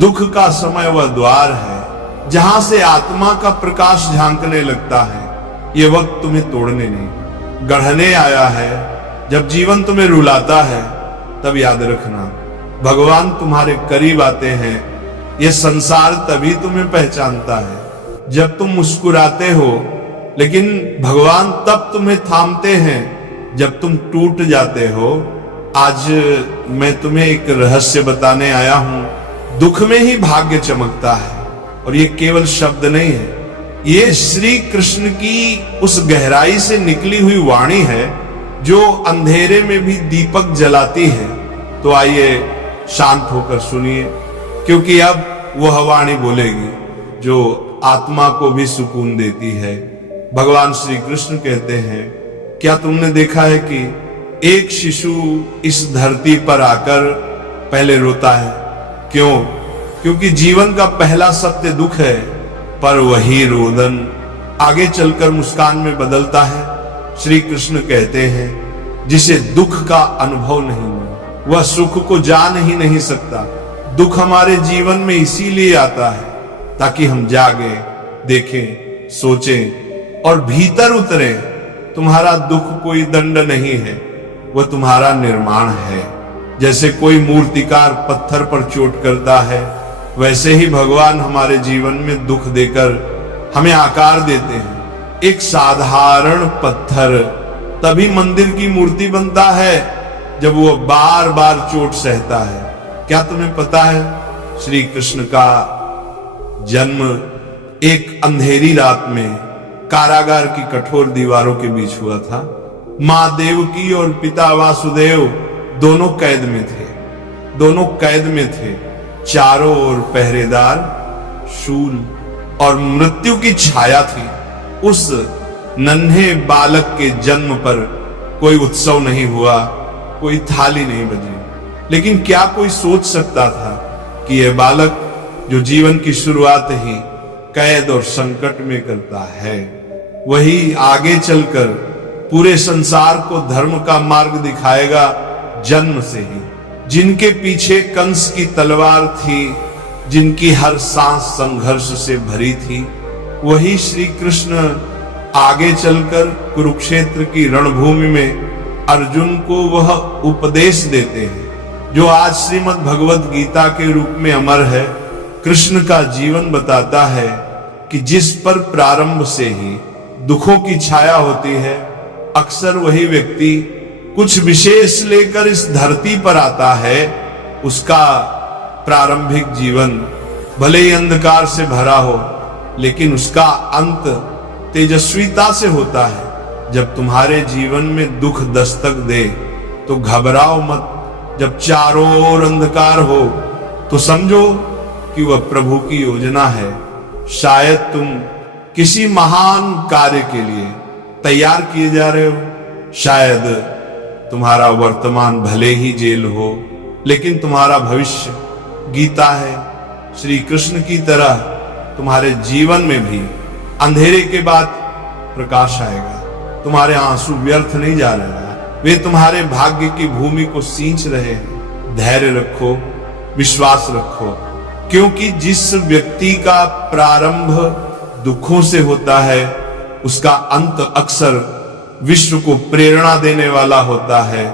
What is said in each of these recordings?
दुख का समय वह द्वार है जहां से आत्मा का प्रकाश झांकने लगता है। ये वक्त तुम्हें तोड़ने नहीं, गढ़ने आया है। जब जीवन तुम्हें रुलाता है तब याद रखना, भगवान तुम्हारे करीब आते हैं। ये संसार तभी तुम्हें पहचानता है जब तुम मुस्कुराते हो, लेकिन भगवान तब तुम्हें थामते हैं जब तुम टूट जाते हो। आज मैं तुम्हें एक रहस्य बताने आया हूं। दुख में ही भाग्य चमकता है, और ये केवल शब्द नहीं है, ये श्री कृष्ण की उस गहराई से निकली हुई वाणी है जो अंधेरे में भी दीपक जलाती है। तो आइए शांत होकर सुनिए, क्योंकि अब वह वाणी बोलेगी जो आत्मा को भी सुकून देती है। भगवान श्री कृष्ण कहते हैं, क्या तुमने देखा है कि एक शिशु इस धरती पर आकर पहले रोता है? क्यों? क्योंकि जीवन का पहला सत्य दुख है, पर वही रोदन आगे चलकर मुस्कान में बदलता है। श्री कृष्ण कहते हैं, जिसे दुख का अनुभव नहीं हुआ वह सुख को जान ही नहीं सकता। दुख हमारे जीवन में इसीलिए आता है ताकि हम जागे, देखें, सोचें और भीतर उतरे। तुम्हारा दुख कोई दंड नहीं है, वह तुम्हारा निर्माण है। जैसे कोई मूर्तिकार पत्थर पर चोट करता है, वैसे ही भगवान हमारे जीवन में दुख देकर हमें आकार देते हैं। एक साधारण पत्थर तभी मंदिर की मूर्ति बनता है जब वो बार बार चोट सहता है। क्या तुम्हें पता है, श्री कृष्ण का जन्म एक अंधेरी रात में कारागार की कठोर दीवारों के बीच हुआ था। मां देवकी और पिता वासुदेव दोनों कैद में थे, दोनों कैद में थे। चारों ओर पहरेदार, शूल और मृत्यु की छाया थी। उस नन्हे बालक के जन्म पर कोई उत्सव नहीं हुआ, कोई थाली नहीं बजी। लेकिन क्या कोई सोच सकता था कि यह बालक जो जीवन की शुरुआत ही कैद और संकट में करता है, वही आगे चलकर पूरे संसार को धर्म का मार्ग दिखाएगा जन्म से ही। जिनके पीछे कंस की तलवार थी, जिनकी हर सांस संघर्ष से भरी थी, वही श्री कृष्ण आगे चलकर कुरुक्षेत्र की रणभूमि में अर्जुन को वह उपदेश देते हैं जो आज श्रीमद् भगवद गीता के रूप में अमर है। कृष्ण का जीवन बताता है कि जिस पर प्रारंभ से ही दुखों की छाया होती है, अक्सर वही व्यक्ति कुछ विशेष लेकर इस धरती पर आता है। उसका प्रारंभिक जीवन भले ही अंधकार से भरा हो, लेकिन उसका अंत तेजस्वीता से होता है। जब तुम्हारे जीवन में दुख दस्तक दे तो घबराओ मत। जब चारों ओर अंधकार हो तो समझो कि वह प्रभु की योजना है। शायद तुम किसी महान कार्य के लिए तैयार किए जा रहे हो, शायद तुम्हारा वर्तमान भले ही जेल हो, लेकिन तुम्हारा भविष्य गीता है। श्री कृष्ण की तरह तुम्हारे जीवन में भी अंधेरे के बाद प्रकाश आएगा। तुम्हारे आंसू व्यर्थ नहीं जा रहे, वे तुम्हारे भाग्य की भूमि को सींच रहे हैं। धैर्य रखो, विश्वास रखो, क्योंकि जिस व्यक्ति का प्रारंभ दुखों से होता है, उसका अंत अक्सर विश्व को प्रेरणा देने वाला होता है।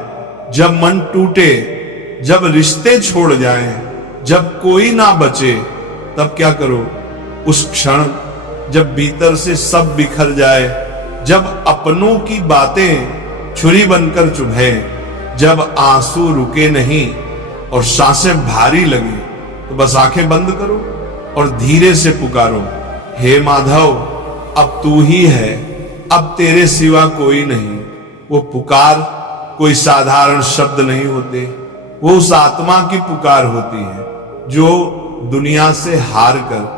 जब मन टूटे, जब रिश्ते छोड़ जाएं, जब कोई ना बचे, तब क्या करो? उस क्षण जब भीतर से सब बिखर जाए, जब अपनों की बातें छुरी बनकर चुभे, जब आंसू रुके नहीं और सांसें भारी लगे, तो बस आंखें बंद करो और धीरे से पुकारो, हे माधव, अब तू ही है, अब तेरे सिवा कोई नहीं। वो पुकार कोई साधारण शब्द नहीं होते, वो उस आत्मा की पुकार होती है जो दुनिया से हार कर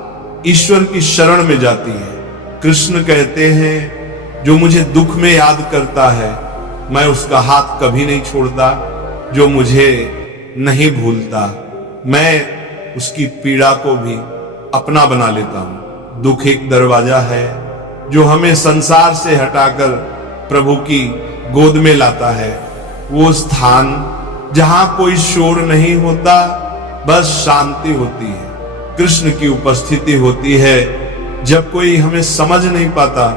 ईश्वर की शरण में जाती है। कृष्ण कहते हैं, जो मुझे दुख में याद करता है, मैं उसका हाथ कभी नहीं छोड़ता। जो मुझे नहीं भूलता, मैं उसकी पीड़ा को भी अपना बना लेता हूं। दुख एक दरवाजा है जो हमें संसार से हटाकर प्रभु की गोद में लाता है। वो स्थान जहां कोई शोर नहीं होता, बस शांति होती है। कृष्ण की उपस्थिति होती है। जब कोई हमें समझ नहीं पाता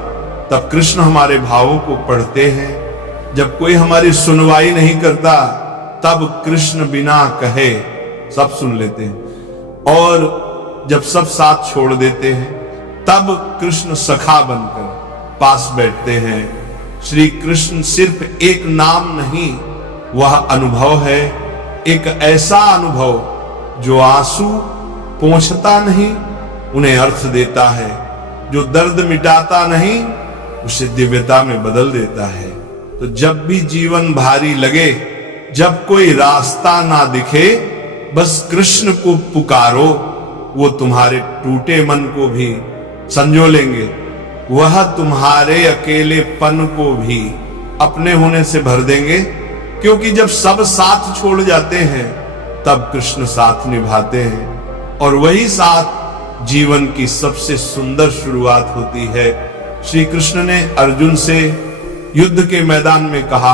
तब कृष्ण हमारे भावों को पढ़ते हैं। जब कोई हमारी सुनवाई नहीं करता तब कृष्ण बिना कहे सब सुन लेते हैं। और जब सब साथ छोड़ देते हैं तब कृष्ण सखा बनकर पास बैठते हैं। श्री कृष्ण सिर्फ एक नाम नहीं, वह अनुभव है, एक ऐसा अनुभव जो आंसू पोंछता नहीं, उन्हें अर्थ देता है, जो दर्द मिटाता नहीं, उसे दिव्यता में बदल देता है। तो जब भी जीवन भारी लगे, जब कोई रास्ता ना दिखे, बस कृष्ण को पुकारो, वो तुम्हारे टूटे मन को भी संजो लेंगे। वह तुम्हारे अकेलेपन को भी अपने होने से भर देंगे, क्योंकि जब सब साथ छोड़ जाते हैं तब कृष्ण साथ निभाते हैं, और वही साथ जीवन की सबसे सुंदर शुरुआत होती है। श्री कृष्ण ने अर्जुन से युद्ध के मैदान में कहा,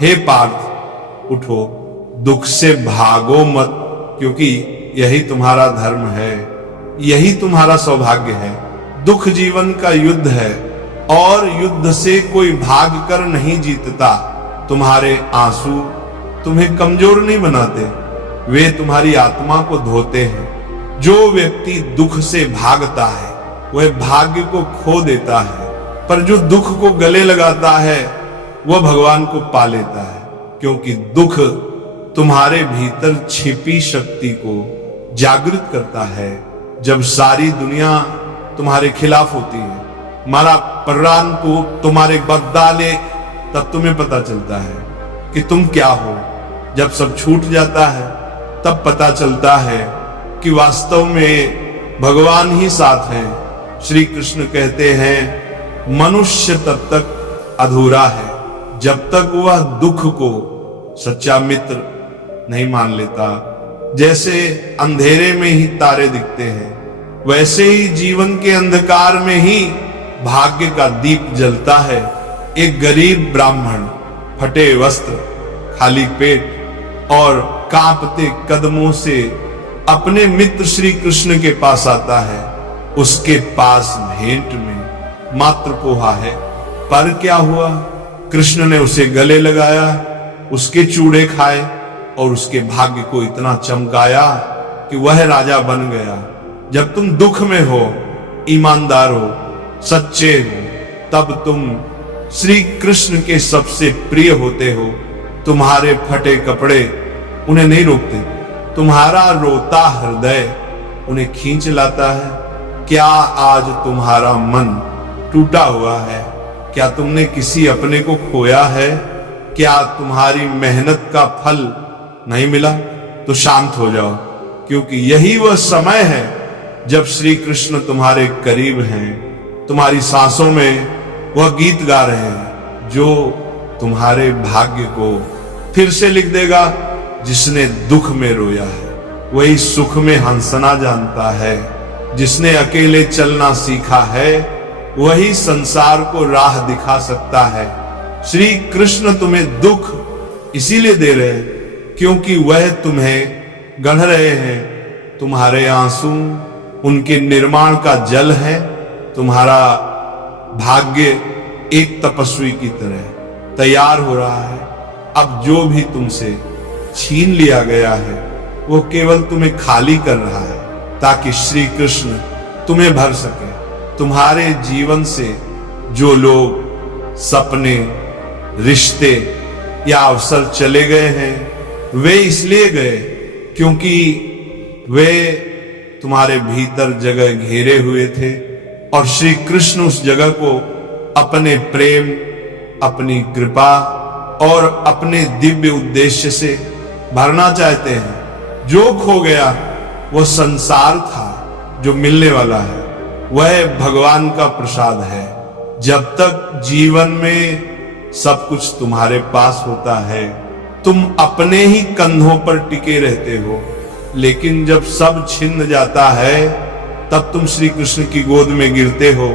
हे पार्थ उठो, दुख से भागो मत, क्योंकि यही तुम्हारा धर्म है, यही तुम्हारा सौभाग्य है। दुख जीवन का युद्ध है और युद्ध से कोई भाग कर नहीं जीतता। तुम्हारे आंसू तुम्हें कमजोर नहीं बनाते, वे तुम्हारी आत्मा को धोते हैं। जो व्यक्ति दुख से भागता है वह भाग्य को खो देता है, पर जो दुख को गले लगाता है वह भगवान को पा लेता है, क्योंकि दुख तुम्हारे भीतर छिपी शक्ति को जागृत करता है। जब सारी दुनिया तुम्हारे खिलाफ होती है, मारा प्राण को तुम्हारे बदले, तब तुम्हें पता चलता है कि तुम क्या हो। जब सब छूट जाता है तब पता चलता है कि वास्तव में भगवान ही साथ हैं। श्री कृष्ण कहते हैं, मनुष्य तब तक अधूरा है जब तक वह दुख को सच्चा मित्र नहीं मान लेता। जैसे अंधेरे में ही तारे दिखते हैं, वैसे ही जीवन के अंधकार में ही भाग्य का दीप जलता है। एक गरीब ब्राह्मण फटे वस्त्र, खाली पेट और कांपते कदमों से अपने मित्र श्री कृष्ण के पास आता है। उसके पास भेंट में मात्र पोहा है, पर क्या हुआ, कृष्ण ने उसे गले लगाया, उसके चूड़े खाए और उसके भाग्य को इतना चमकाया कि वह राजा बन गया। जब तुम दुख में हो, ईमानदार हो, सच्चे हो, तब तुम श्री कृष्ण के सबसे प्रिय होते हो। तुम्हारे फटे कपड़े उन्हें नहीं रोकते, तुम्हारा रोता हृदय उन्हें खींच लाता है। क्या आज तुम्हारा मन टूटा हुआ है? क्या तुमने किसी अपने को खोया है? क्या तुम्हारी मेहनत का फल नहीं मिला? तो शांत हो जाओ, क्योंकि यही वह समय है जब श्री कृष्ण तुम्हारे करीब हैं। तुम्हारी सांसों में वह गीत गा रहे हैं जो तुम्हारे भाग्य को फिर से लिख देगा। जिसने दुख में रोया है वही सुख में हंसना जानता है। जिसने अकेले चलना सीखा है वही संसार को राह दिखा सकता है। श्री कृष्ण तुम्हें दुख इसीलिए दे रहे हैं क्योंकि वह तुम्हें गढ़ रहे हैं। तुम्हारे आंसू उनके निर्माण का जल है। तुम्हारा भाग्य एक तपस्वी की तरह तैयार हो रहा है। अब जो भी तुमसे छीन लिया गया है वो केवल तुम्हें खाली कर रहा है, ताकि श्री कृष्ण तुम्हें भर सके। तुम्हारे जीवन से जो लोग सपने, रिश्ते या अवसर चले गए हैं वे इसलिए गए क्योंकि वे तुम्हारे भीतर जगह घेरे हुए थे और श्री कृष्ण उस जगह को अपने प्रेम, अपनी कृपा और अपने दिव्य उद्देश्य से भरना चाहते हैं। जो खो गया वो संसार था, जो मिलने वाला है वह भगवान का प्रसाद है। जब तक जीवन में सब कुछ तुम्हारे पास होता है तुम अपने ही कंधों पर टिके रहते हो, लेकिन जब सब छिन जाता है तब तुम श्री कृष्ण की गोद में गिरते हो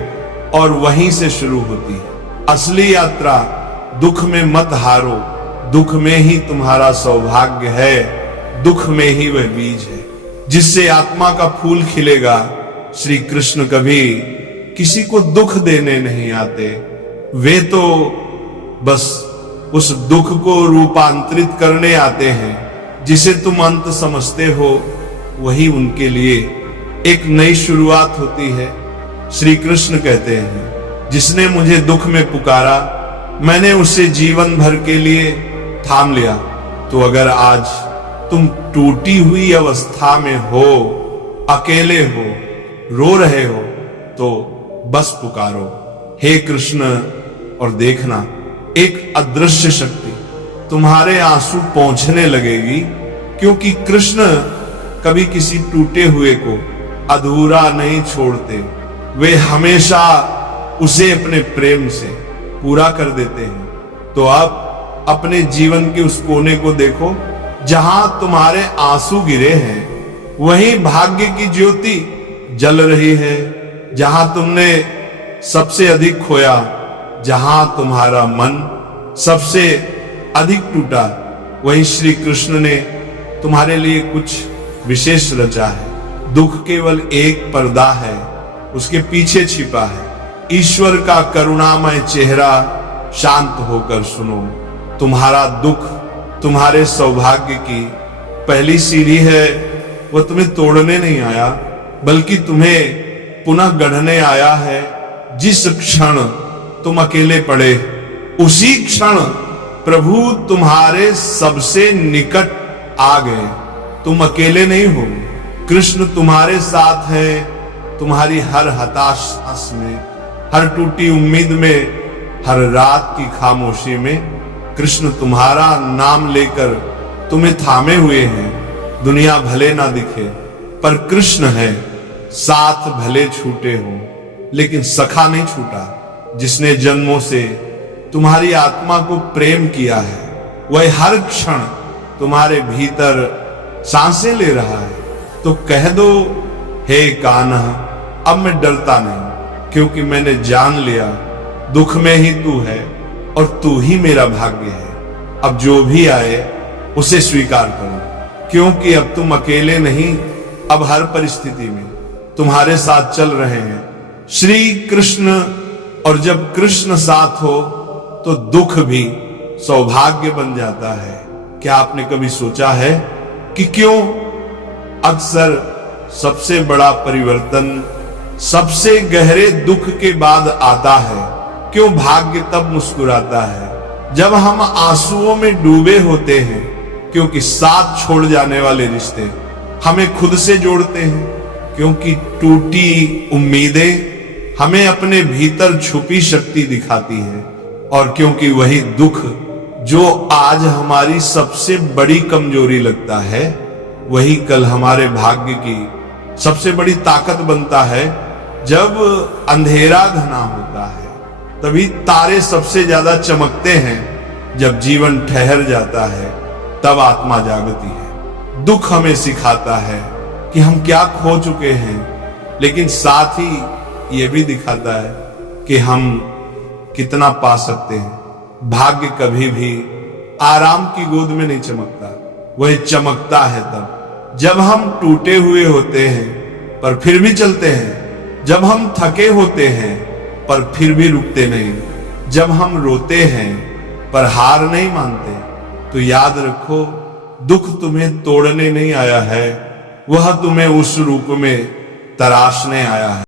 और वहीं से शुरू होती है असली यात्रा। दुख में मत हारो, दुख में ही तुम्हारा सौभाग्य है, दुख में ही वह बीज है। जिससे आत्मा का फूल खिलेगा। श्री कृष्ण कभी किसी को दुख देने नहीं आते, वे तो बस उस दुख को रूपांतरित करने आते हैं। जिसे तुम अंत समझते हो वही उनके लिए एक नई शुरुआत होती है। श्री कृष्ण कहते हैं, जिसने मुझे दुख में पुकारा मैंने उसे जीवन भर के लिए थाम लिया। तो अगर आज तुम टूटी हुई अवस्था में हो, अकेले हो, रो रहे हो, तो बस पुकारो, हे कृष्ण, और देखना एक अदृश्य शक्ति तुम्हारे आंसू पोंछने लगेगी। क्योंकि कृष्ण कभी किसी टूटे हुए को अधूरा नहीं छोड़ते, वे हमेशा उसे अपने प्रेम से पूरा कर देते हैं। तो अब अपने जीवन के उस कोने को देखो जहां तुम्हारे आंसू गिरे हैं, वहीं भाग्य की ज्योति जल रही है। जहां तुमने सबसे अधिक खोया, जहां तुम्हारा मन सबसे अधिक टूटा, वहीं श्री कृष्ण ने तुम्हारे लिए कुछ विशेष रचा है। दुख केवल एक पर्दा है, उसके पीछे छिपा है ईश्वर का करुणामय चेहरा। शांत होकर सुनो, तुम्हारा दुख तुम्हारे सौभाग्य की पहली सीढ़ी है। वह तुम्हें तोड़ने नहीं आया, बल्कि तुम्हें पुनः गढ़ने आया है। जिस क्षण तुम अकेले पड़े, उसी क्षण प्रभु तुम्हारे सबसे निकट आ गए। तुम अकेले नहीं हो, कृष्ण तुम्हारे साथ है। तुम्हारी हर हताशा में, हर टूटी उम्मीद में, हर रात की खामोशी में कृष्ण तुम्हारा नाम लेकर तुम्हें थामे हुए हैं। दुनिया भले ना दिखे, पर कृष्ण है। साथ भले छूटे हो, लेकिन सखा नहीं छूटा। जिसने जन्मों से तुम्हारी आत्मा को प्रेम किया है, वह हर क्षण तुम्हारे भीतर सांसें ले रहा है। तो कह दो, हे कान्हा, अब मैं डरता नहीं, क्योंकि मैंने जान लिया दुख में ही तू है और तू ही मेरा भाग्य है। अब जो भी आए उसे स्वीकार करो, क्योंकि अब तुम अकेले नहीं, अब हर परिस्थिति में तुम्हारे साथ चल रहे हैं श्री कृष्ण। और जब कृष्ण साथ हो तो दुख भी सौभाग्य बन जाता है। क्या आपने कभी सोचा है कि क्यों अक्सर सबसे बड़ा परिवर्तन सबसे गहरे दुख के बाद आता है? क्यों भाग्य तब मुस्कुराता है जब हम आंसुओं में डूबे होते हैं? क्योंकि साथ छोड़ जाने वाले रिश्ते हमें खुद से जोड़ते हैं। क्योंकि टूटी उम्मीदें हमें अपने भीतर छुपी शक्ति दिखाती है। और क्योंकि वही दुख जो आज हमारी सबसे बड़ी कमजोरी लगता है, वही कल हमारे भाग्य की सबसे बड़ी ताकत बनता है। जब अंधेरा घना होता है, तभी तारे सबसे ज्यादा चमकते हैं। जब जीवन ठहर जाता है, तब आत्मा जागती है। दुख हमें सिखाता है कि हम क्या खो चुके हैं, लेकिन साथ ही यह भी दिखाता है कि हम कितना पा सकते हैं। भाग्य कभी भी आराम की गोद में नहीं चमकता, वह चमकता है तब जब हम टूटे हुए होते हैं पर फिर भी चलते हैं, जब हम थके होते हैं पर फिर भी रुकते नहीं, जब हम रोते हैं पर हार नहीं मानते। तो याद रखो, दुख तुम्हें तोड़ने नहीं आया है, वह तुम्हें उस रूप में तराशने आया है।